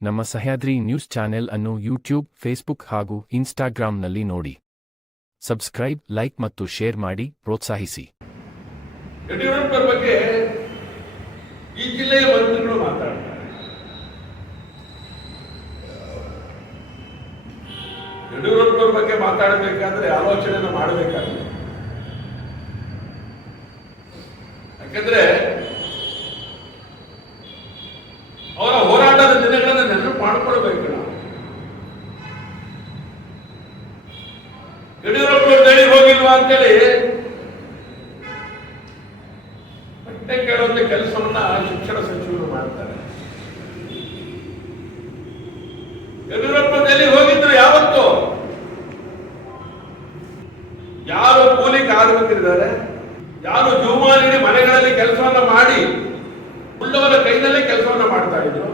ನಮ್ಮ Sahyadri news channel ಅನ್ನು YouTube, Facebook ಹಾಗೂ ಇನ್ಸ್ಟಾಗ್ರಾಂನಲ್ಲಿ ನೋಡಿ. ಸಬ್ಸ್ಕ್ರೈಬ್, ಲೈಕ್ ಮತ್ತು ಶೇರ್ ಮಾಡಿ, ಪ್ರೋತ್ಸಾಹಿಸಿ. ಯಡಿಯೂರಪ್ಪರ ಬಗ್ಗೆ ಈ ಜಿಲ್ಲೆಯ ಮಂತ್ರಿಗಳು ಮಾತಾಡ್ತಾರೆ. ಯಡಿಯೂರಪ್ಪರ ಬಗ್ಗೆ ಮಾತಾಡಬೇಕಾದ್ರೆ ಆಲೋಚನೆ ಮಾಡಬೇಕಾಗಿದೆ ಯಾಕಂದ್ರೆ ಅವರ ಹೋರಾಟದ ದಿನಗಳನ್ನು ನೆನಪು ಮಾಡ್ಕೊಳ್ಬೇಕು ನಾವು ಯಡಿಯೂರಪ್ಪನವ್ರು ದಣಿಗೆ ಹೋಗಿಲ್ವಾ ಅಂತೇಳಿ ಪ್ರಶ್ನೆ ಕೇಳುವಂತ ಕೆಲಸವನ್ನ ಶಿಕ್ಷಣ ಸಚಿವರು ಮಾಡ್ತಾರೆ. ಯಡಿಯೂರಪ್ಪ ದೆಹಲಿಗೆ ಹೋಗಿದ್ರು ಯಾವತ್ತು? ಯಾರು ಕೂಲಿ ಕಾರ್ಮಿಕರಿದ್ದಾರೆ? ಯಾರು ಜೂಮಾಲಿಡಿ ಮನೆಗಳಲ್ಲಿ ಕೆಲಸವನ್ನ ಮಾಡಿ ಉಳ್ಳವರ ಕೈನಲ್ಲೇ ಕೆಲಸವನ್ನ ಮಾಡ್ತಾ ಇದ್ರು?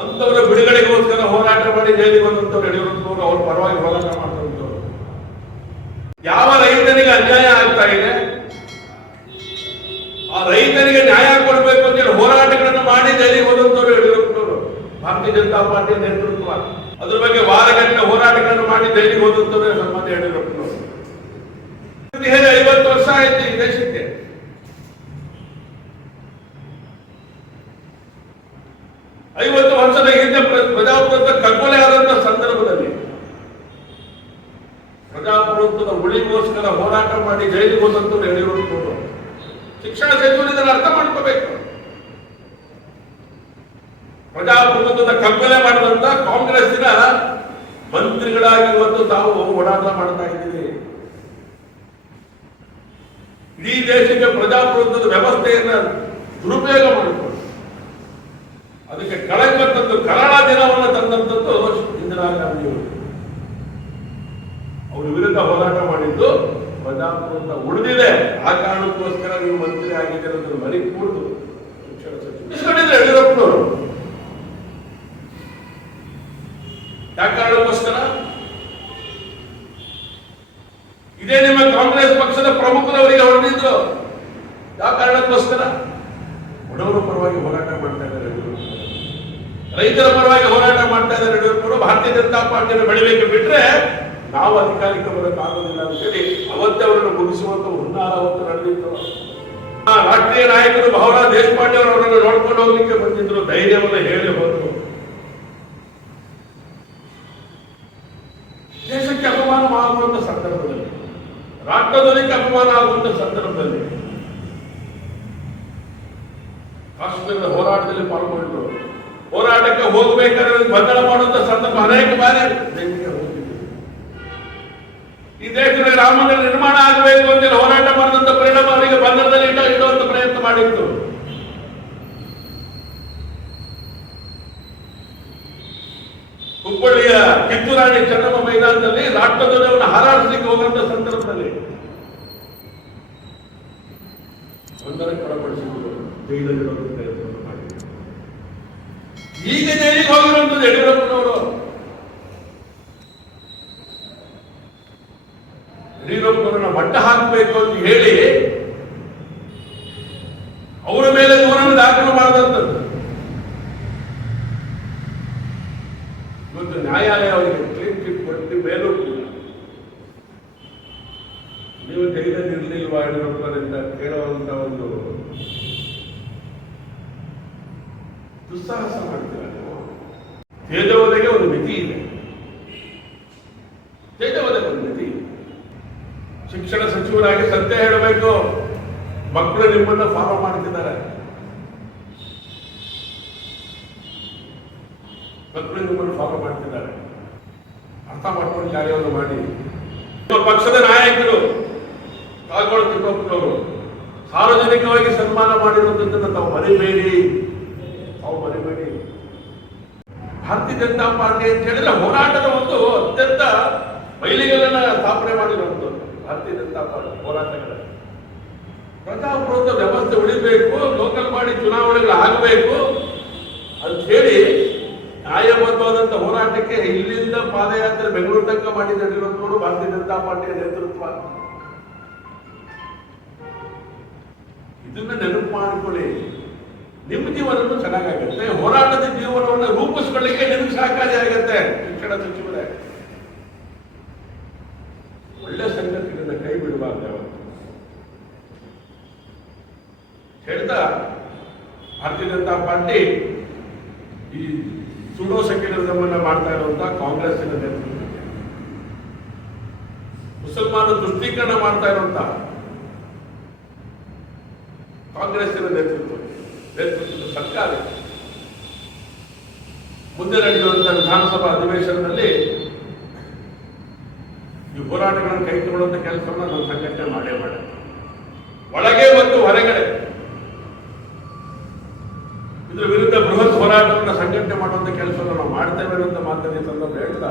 ಅಂತವರ ಮಾಡಿ ಜೈಲಿಗೆ ಬಂದಂತವ್ರು ಯಡಿಯೂರಪ್ಪನವರು ಅವ್ರ ಪರವಾಗಿ ಹೋರಾಟ ಮಾಡ್ತಂತವ್ರು ಯಾವ ರೈತನಿಗೆ ಅನ್ಯಾಯ ಆಗ್ತಾ ಇದೆ? ಆ ರೈತರಿಗೆ ನ್ಯಾಯ ಕೊಡಬೇಕು ಅಂತೇಳಿ ಹೋರಾಟಗಳನ್ನು ಮಾಡಿ ಜೈಲಿಗೆ ಹೋದಂತವ್ರು ಯಡಿಯೂರಪ್ಪನವರು ಭಾರತೀಯ ಜನತಾ ಪಾರ್ಟಿ ನೇತೃತ್ವ. ಅದ್ರ ಬಗ್ಗೆ ವಾರಗಟ್ಟಲೆ ಹೋರಾಟಗಳನ್ನು ಮಾಡಿ ಜೈಲಿಗೆ ಹೋದಂತವ್ರು ಸನ್ಮಾನ್ಯ ಯಡಿಯೂರಪ್ಪನವರು ಹೇಳಿ ಐವತ್ತು ವರ್ಷ ಆಯ್ತು ಈ ದೇಶಕ್ಕೆ ಐವತ್ತು ವರ್ಷದ ಹಿಂದೆ ಪ್ರ- ಪ್ರಜಾಪ್ರಭುತ್ವ ಕಗ್ಗೊಲೆ ಆದಂತ ಸಂದರ್ಭದಲ್ಲಿ ಪ್ರಜಾಪ್ರಭುತ್ವದ ಉಳಿಗೋಸ್ಕರ ಹೋರಾಟ ಮಾಡಿ ಜೈಲಿಗೆ ಹೋದಂತ ಯಡಿಯೂರಪ್ಪನವರು ಶಿಕ್ಷಣ ಸಚಿವರು ಅರ್ಥ ಮಾಡ್ಕೋಬೇಕು. ಪ್ರಜಾಪ್ರಭುತ್ವದ ಕಗ್ಗೊಲೆ ಮಾಡಿದಂತ ಕಾಂಗ್ರೆಸ್ಸಿನ ಮಂತ್ರಿಗಳಾಗಿ ಇವತ್ತು ತಾವು ಹೋರಾಟ ಮಾಡ್ತಾ ಇದ್ದೀವಿ ಇಡೀ ದೇಶಕ್ಕೆ ಪ್ರಜಾಪ್ರಭುತ್ವದ ವ್ಯವಸ್ಥೆಯನ್ನ ದುರುಪಯೋಗ ಮಾಡಿಕೊಂಡು. ಅದಕ್ಕೆ ಕಳಂಕ ತಂದು ಕರಾಳ ದಿನವನ್ನು ತಂದಂಥದ್ದು ಇಂದಿರಾ ಗಾಂಧಿಯವರು ಅವ್ರ ವಿರುದ್ಧ ಹೋರಾಟ ಮಾಡಿದ್ದು ಪ್ರಜಾಪ್ರಭುತ್ವ ಉಳಿದಿದೆ. ಆ ಕಾರಣಕ್ಕೋಸ್ಕರ ನೀವು ಮಂತ್ರಿ ಆಗಿದ್ದೀರ ಅಂತ ಕೂಡುದು ಶಿಕ್ಷಣ ಸಚಿವರು. ಯಡಿಯೂರಪ್ಪನವರು. ಕಾರಣಕ್ಕೋಸ್ಕರ? ಇದೇ ನಿಮ್ಮ ಕಾಂಗ್ರೆಸ್ ಪಕ್ಷದ ಪ್ರಮುಖರವರಿಗೆ ಹೊರಟಿದ್ರು ಯಾವ ಕಾರಣಕ್ಕೋಸ್ಕರ? ಬಡವರ ಪರವಾಗಿ ಹೋರಾಟ ಮಾಡ್ತಾ ಇದ್ದಾರೆ ರೈತರ. ಪರವಾಗಿ ಹೋರಾಟ ಮಾಡ್ತಾ ಇದ್ದಾರೆ ಯಡಿಯೂರಪ್ಪರು ಭಾರತೀಯ ಜನತಾ ಪಾರ್ಟಿಯನ್ನು ಬೆಳಿಬೇಕು ಬಿಟ್ರೆ ನಾವು ಅಧಿಕಾರಕ್ಕೆ ಬರೋಕ್ಕಾಗೋದಿಲ್ಲ ಅಂತೇಳಿ ಅವತ್ತೇ ಅವರನ್ನು ಮುಗಿಸುವಂತ ಹುನ್ನಾರ ಅವತ್ತು ನಡೆದಿತ್ತು. ರಾಷ್ಟ್ರೀಯ ನಾಯಕರು ಬಹಳ ದೇಶಪಾಂಡೆ ಅವರನ್ನು ನೋಡ್ಕೊಂಡು ಹೋಗ್ಲಿಕ್ಕೆ ಬಂದಿದ್ರು, ಧೈರ್ಯವನ್ನು ಹೇಳಿ ಹೋದ್ರು. ದೇಶಕ್ಕೆ ಅಪಮಾನ ಆಗುವಂತ ಸಂದರ್ಭದಲ್ಲಿ ರಾಷ್ಟ್ರದಲ್ಲಿ ಅಪಮಾನ ಆಗುವಂತ ಸಂದರ್ಭದಲ್ಲಿ ಕಾಶ್ಮೀರದ ಹೋರಾಟದಲ್ಲಿ ಪಾಲ್ಗೊಂಡು ಹೋರಾಟಕ್ಕೆ ಹೋಗಬೇಕಾದ್ರೆ ಬಂಧನ ಮಾಡುವಂತ ಸಂದರ್ಭ ಅನೇಕ ಬಾರಿ. ಈ ದೇಶದಲ್ಲಿ ರಾಮ ಮಂದಿರ ನಿರ್ಮಾಣ ಆಗಬೇಕು ಅಂತ ಹೋರಾಟ ಮಾಡಿದಂತ ಪರಿಣಾಮ ಅವರಿಗೆ ಬಂಧನದಲ್ಲಿ ಇಟ್ಟ ಇಡುವಂತ ಪ್ರಯತ್ನ ಮಾಡಿತ್ತು ಹುಬ್ಬಳ್ಳಿಯ ಕಿತ್ತೂರಾಣಿ ಚನ್ನಮ್ಮ ಮೈದಾನದಲ್ಲಿ ರಾಷ್ಟ್ರಧ್ವಜವನ್ನು ಹಾರಾಡಿಸಲಿಕ್ಕೆ ಹೋಗುವಂತ ಸಂದರ್ಭದಲ್ಲಿ ಒಳಪಡಿಸಿದ್ರು ಕೆಲಸವನ್ನು ಮಾಡಿದ್ದಾರೆ ಈಗ ಜೈಲಿಗೆ ಹೋಗಿರುವಂತದ್ದು ಯಡಿಯೂರಪ್ಪನವರು. ಯಡಿಯೂರಪ್ಪನವರನ್ನ ಮಟ್ಟ ಹಾಕಬೇಕು ಅಂತ ಹೇಳಿ ಅವರ ಮೇಲೆ ದೂರನ್ನು ದಾಖಲು ಮಾಡಿದಂಥದ್ದು. ಇವತ್ತು ನ್ಯಾಯಾಲಯ ಅವರಿಗೆ ಕ್ಲೀನ್ ಚಿಟ್ ಕೊಟ್ಟು ಮೇಲೂ ಕೂಡ ನೀವು ಜೈಲಲ್ಲಿ ಇರಲಿಲ್ವಾ ಯಡಿಯೂರಪ್ಪರಿಂದ ಕೇಳುವಂತ ಒಂದು ದುಸ್ಸಾಹಸ ಮಾಡ್ತೀರ ನೀವು ತೇಜವದೆಗೆ ಒಂದು ಮಿತಿ ಇದೆ. ತೇಜವದೆಗೆ ಒಂದು ಮಿತಿ ಶಿಕ್ಷಣ ಸಚಿವರಾಗಿ ಸತ್ಯ ಹೇಳಬೇಕು. ಮಕ್ಕಳು ನಿಮ್ಮನ್ನ ಫಾಲೋ ಮಾಡ್ತಿದ್ದಾರೆ. ಮಕ್ಕಳು ನಿಮ್ಮನ್ನು ಫಾಲೋ ಮಾಡ್ತಿದ್ದಾರೆ. ಅರ್ಥ ಮಾಡ್ಕೊಂಡು ಕಾರ್ಯವನ್ನು ಮಾಡಿ. ಪಕ್ಷದ ನಾಯಕರು ಕಾಗೋಳ ತಿಮ್ಮಪ್ಪನವರು ಸಾರ್ವಜನಿಕವಾಗಿ ಸನ್ಮಾನ ಮಾಡಿರುವಂತ ತಾವು ಮರಿಬೇಡಿ. ತಾವು ಮರಿಬೇಡಿ. ಭಾರತೀಯ ಜನತಾ ಪಾರ್ಟಿ ಅಂತ ಹೇಳಿದ್ರೆ ಹೋರಾಟದ ಒಂದು ಅತ್ಯಂತ ಮೈಲಿಗಳನ್ನ ಸ್ಥಾಪನೆ ಮಾಡಿರುವಂಥದ್ದು ಭಾರತೀಯ ಜನತಾ ಪಾರ್ಟಿ ಹೋರಾಟಗಳ ಪ್ರಜಾಪ್ರಭುತ್ವ ವ್ಯವಸ್ಥೆ ಉಳಿಬೇಕು ಲೋಕಲ್ ಬಾಡಿ ಚುನಾವಣೆಗಳು ಆಗಬೇಕು ಅಂತ ಹೇಳಿ ನ್ಯಾಯಬದ್ಧವಾದಂತ ಹೋರಾಟಕ್ಕೆ ಇಲ್ಲಿಂದ ಪಾದಯಾತ್ರೆ ಬೆಂಗಳೂರು ತನಕ ಮಾಡಿ ಭಾರತೀಯ ಜನತಾ ಪಾರ್ಟಿಯ ನೇತೃತ್ವ. ಇದನ್ನ ನೆನಪು ಮಾಡಿಕೊಳ್ಳಿ. ನಿಮ್ಮ ಜೀವನನೂ ಚೆನ್ನಾಗಾಗುತ್ತೆ. ಹೋರಾಟದ ಜೀವನವನ್ನು ರೂಪಿಸ್ಕೊಳ್ಳಿಕ್ಕೆ ನಿಮ್ಗೆ ಸಹಕಾರಿ ಆಗುತ್ತೆ. ಶಿಕ್ಷಣ ಸಚಿವರೇ. ಒಳ್ಳೆ ಸಂಗತಿಗಳನ್ನ ಕೈ ಬಿಡುವಾಗ. ಹೇಳ್ತಾ ಭಾರತೀಯ ಜನತಾ ಪಾರ್ಟಿ ಈ ಸುಡೋ ಸಂಕೀರ್ಣ ಮಾಡ್ತಾ ಇರುವಂತಹ ಕಾಂಗ್ರೆಸ್ ಮುಸಲ್ಮಾನ ದೃಷ್ಟೀಕರಣ ಮಾಡ್ತಾ ಇರುವಂತಹ ಕಾಂಗ್ರೆಸ್ಸಿನ ನೇತೃತ್ವ ನೇತೃತ್ವದ ಸರ್ಕಾರ. ಮುಂದೆ ನಡೆಯುವಂತಹ ವಿಧಾನಸಭಾ ಅಧಿವೇಶನದಲ್ಲಿ ಈ ಹೋರಾಟಗಳನ್ನು ಕೈಗೊಳ್ಳುವಂತ ಕೆಲಸವನ್ನು ನಾವು ಸಂಘಟನೆ ಮಾಡೇ ಮಾಡಿ. ಒಳಗೆ ಮತ್ತು ಹೊರಗಡೆ. ಇದರ ವಿರುದ್ಧ ಬೃಹತ್ ಹೋರಾಟವನ್ನು ಸಂಘಟನೆ ಮಾಡುವಂತ ಕೆಲಸವನ್ನು ನಾವು ಮಾಡ್ತೇವೆ ಅಂತ ಮಾತನ್ನು ಸಂದರ್ಭ ಹೇಳ್ತಾ